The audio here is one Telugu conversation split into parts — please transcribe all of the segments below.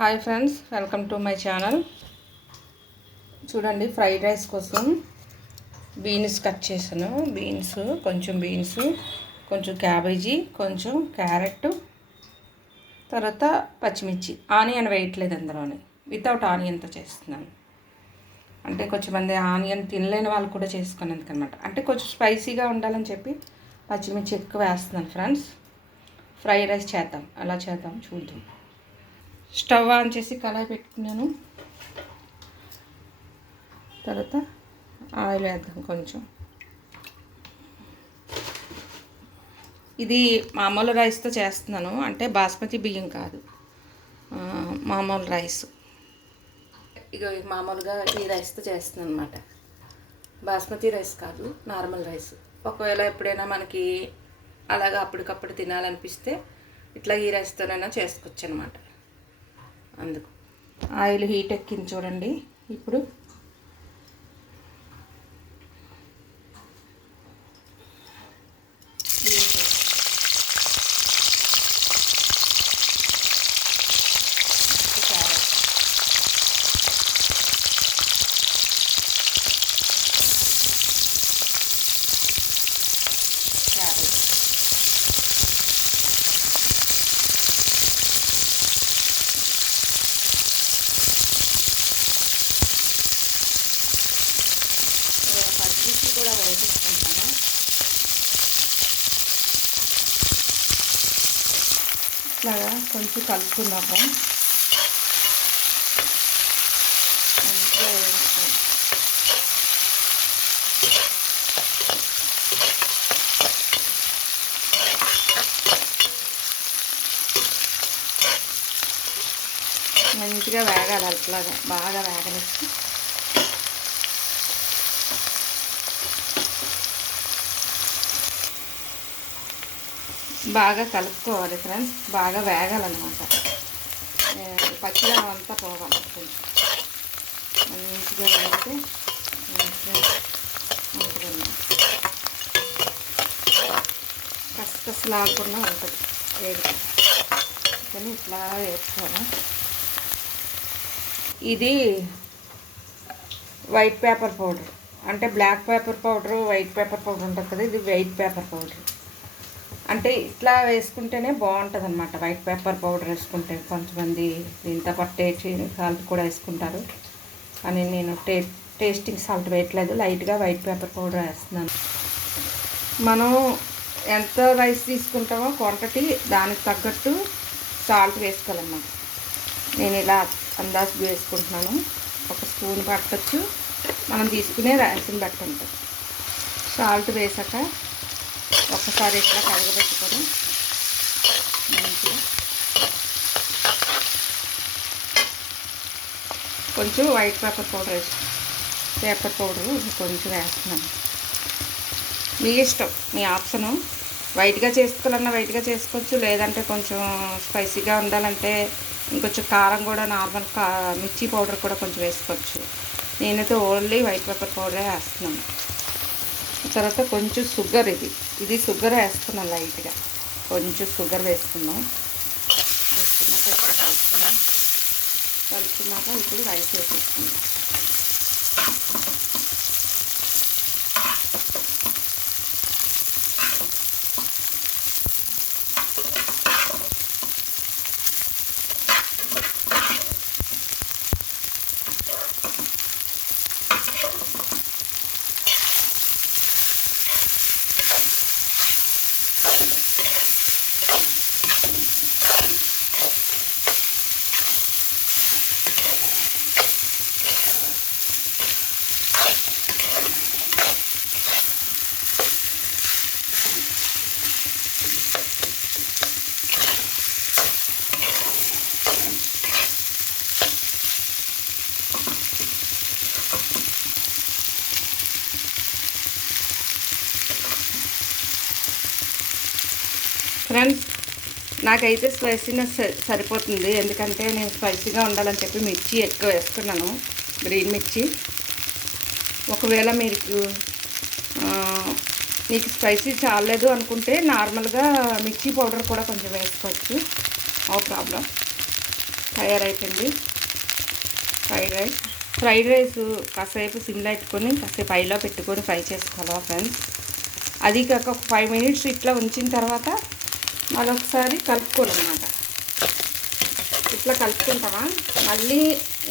Hi friends, welcome to my channel. చూడండి, ఫ్రైడ్ రైస్ కోసం బీన్స్ కట్ చేశాను. బీన్స్, కొంచెం క్యాబేజీ, కొంచెం క్యారెట్, తర్వాత పచ్చిమిర్చి. ఆనియన్ వేయట్లేదు అందులోని, వితౌట్ ఆనియన్తో చేస్తున్నాను. అంటే కొంచెం మంది ఆనియన్ తినలేని వాళ్ళు కూడా చేసుకునేందుకు అనమాట. అంటే కొంచెం స్పైసీగా ఉండాలని చెప్పి పచ్చిమిర్చి ఎక్కువ వేస్తున్నాను ఫ్రెండ్స్. ఫ్రైడ్ రైస్ చేద్దాం, ఎలా చేద్దాం చూద్దాం. స్టవ్ ఆన్ చేసి కళాయి పెట్టుకున్నాను. తర్వాత ఆయిల్ వేద్దాం కొంచెం. ఇది మామూలు రైస్తో చేస్తున్నాను, అంటే బాస్మతి బియ్యం కాదు, మామూలు రైస్. ఇక మామూలుగా ఈ రైస్తో చేస్తున్నాను అనమాట. బాస్మతి రైస్ కాదు, నార్మల్ రైస్. ఒకవేళ ఎప్పుడైనా మనకి అలాగా అప్పటికప్పుడు తినాలనిపిస్తే ఇట్లా ఈ రైస్తోనైనా చేసుకోవచ్చు అనమాట. అందుకు ఆయిల్ హీట్ ఎక్కింది చూడండి. ఇప్పుడు పచ్చిమిర్చి కూడా వేసేసుకుంటాను. ఇట్లాగా కొంచెం కలుపుకున్నాము. మంచిగా వేసుకోండి. మంచిగా వేగాలి, అట్లాగా బాగా వేగనిచ్చి బాగా కలుపుకోవాలి ఫ్రెండ్స్. బాగా వేగాలన్నమాట. పచ్చిదనం అంతా పోవాలి. మంచిగా వేస్తే మంచిగా ఉంటుంది. కసకసలాడకుండా ఉంటుంది వేడి. కానీ ఇట్లా వేసుకోవాలి. ఇది వైట్ పేపర్ పౌడర్, అంటే black pepper powder, white pepper powder ఉంటుంది కదా, ఇది వైట్ పేపర్ పౌడర్. అంటే ఇట్లా వేసుకుంటేనే బాగుంటుంది అనమాట. వైట్ పేపర్ పౌడర్ వేసుకుంటే కొంతమంది దీంతో పాటు టేస్టింగ్ సాల్ట్ కూడా వేసుకుంటారు, కానీ నేను టేస్టింగ్ సాల్ట్ వేయట్లేదు, లైట్గా వైట్ పేపర్ పౌడర్ వేస్తున్నాను. మనం ఎంత రైస్ తీసుకుంటామో క్వాంటిటీ దానికి తగ్గట్టు సాల్ట్ వేసుకోవాలన్నమాట. నేను ఇలా అందాజు వేసుకుంటున్నాను. ఒక స్పూన్ పట్టచ్చు, మనం తీసుకునే రైస్ని బట్టి ఉంటుంది. సాల్ట్ వేసాక ఒక్కసారి ఇట్లా కడగబెట్టుకొని మంచిగా కొంచెం వైట్ పేపర్ పౌడర్ కొంచెం వేస్తున్నాను. మీ ఇష్టం, మీ ఆప్షను. వైట్గా చేసుకోవాలన్నా వైట్గా చేసుకోవచ్చు, లేదంటే కొంచెం స్పైసీగా ఉండాలంటే ఇంకొంచెం కారం కూడా నార్మల్ మిర్చి పౌడర్ కూడా కొంచెం వేసుకోవచ్చు. నేనైతే ఓన్లీ వైట్ పేపర్ పౌడరే వేస్తున్నాను. తర్వాత కొంచెం షుగర్, ఇది షుగర్ వేస్తున్నాను లైట్గా. కొంచెం షుగర్ వేసుకున్నాక ఇట్లా కలుపుకున్నాక ఇప్పుడు రైస్ వేసేసుకున్నాం. ఫ్రెండ్స్, నాకైతే స్పైసీనెస్ సరిపోతుంది, ఎందుకంటే నేను స్పైసీగా ఉండాలని చెప్పి మిర్చి ఎక్కువ వేసుకున్నాను, గ్రీన్ మిర్చి. ఒకవేళ మీకు స్పైసీ చాలేదు అనుకుంటే నార్మల్గా మిర్చి పౌడర్ కూడా కొంచెం వేసుకోవచ్చు, నో ప్రాబ్లం. తయారైపోయింది ఫ్రైడ్ రైస్ కాసేపు సిమ్లో పెట్టుకొని కాసేపు ఐలో పెట్టుకొని ఫ్రై చేసుకోవాలి ఫ్రెండ్స్. అది కాక ఒక 5 మినిట్స్ ఇట్లా ఉంచిన తర్వాత మరొకసారి కలుపుకోవాలన్నమాట. ఇట్లా కలుపుకుంటామా, మళ్ళీ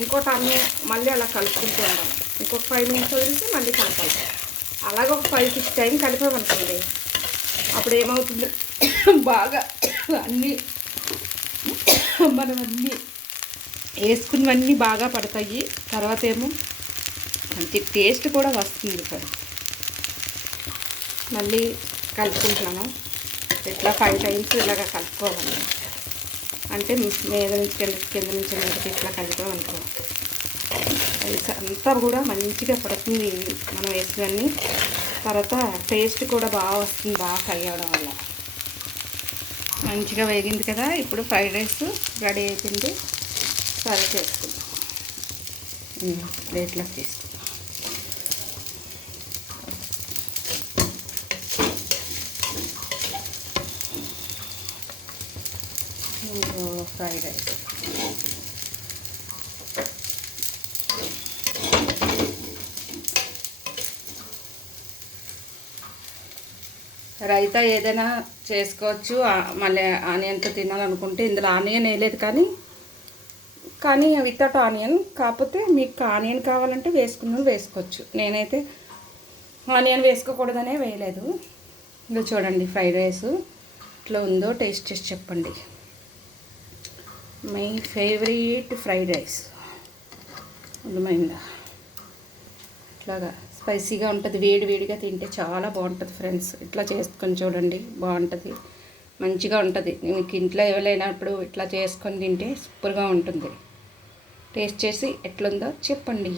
ఇంకోటి అన్నీ మళ్ళీ అలా కలుపుకుంటూ ఉండాలి. ఇంకొక 5 మినిట్స్ వదిలేసి మళ్ళీ కలపాలి. అలాగే ఒక 5-6 టైం కలిపామనుకోండి, అప్పుడు ఏమవుతుంది, బాగా అన్నీ మనం అన్నీ వేసుకున్నవన్నీ బాగా పడతాయి. తర్వాత ఏమో మంచి టేస్ట్ కూడా వస్తుంది ఫ్రెండ్స్. మళ్ళీ కలుపుకుంటున్నాను. ఇట్లా 5 టైమ్స్ ఇలాగ కలుపుకోవాలి. అంటే మీద నుంచి కింద నుంచి మీదకి ఇట్లా కలిపామనుకో రైస్ అంతా కూడా మంచిగా పడుతుంది. మనం వేసినవన్నీ తర్వాత టేస్ట్ కూడా బాగా వస్తుంది, బాగా ఫ్రై అవ్వడం వల్ల. మంచిగా వేగింది కదా. ఇప్పుడు ఫ్రైడ్ రైస్ రెడీ అయిపోయింది. సర్వ్ చేసుకుందాం. ప్లేట్లోకి తీసుకుందాం. ఫ్రైడ్ రైస్ రైతా ఏదైనా చేసుకోవచ్చు. మళ్ళీ ఆనియన్తో తినాలనుకుంటే ఇందులో ఆనియన్ వేయలేదు, కానీ వితౌట్ ఆనియన్. కాకపోతే మీకు ఆనియన్ కావాలంటే వేసుకోవచ్చు. నేనైతే ఆనియన్ వేసుకోకూడదనే వేయలేదు. ఇది చూడండి ఫ్రైడ్ రైస్ ఇట్లా ఉందో టేస్ట్ చేసి చెప్పండి. మై ఫేవరెట్ ఫ్రైడ్ రైస్ అర్థమైందా? ఇట్లాగా స్పైసీగా ఉంటుంది. వేడిగా తింటే చాలా బాగుంటుంది ఫ్రెండ్స్. ఇట్లా చేసుకొని చూడండి, బాగుంటుంది, మంచిగా ఉంటుంది. మీకు ఇంట్లో ఎవరైనప్పుడు ఇట్లా చేసుకొని తింటే సూపర్గా ఉంటుంది. టేస్ట్ చేసి ఎట్లుందో చెప్పండి.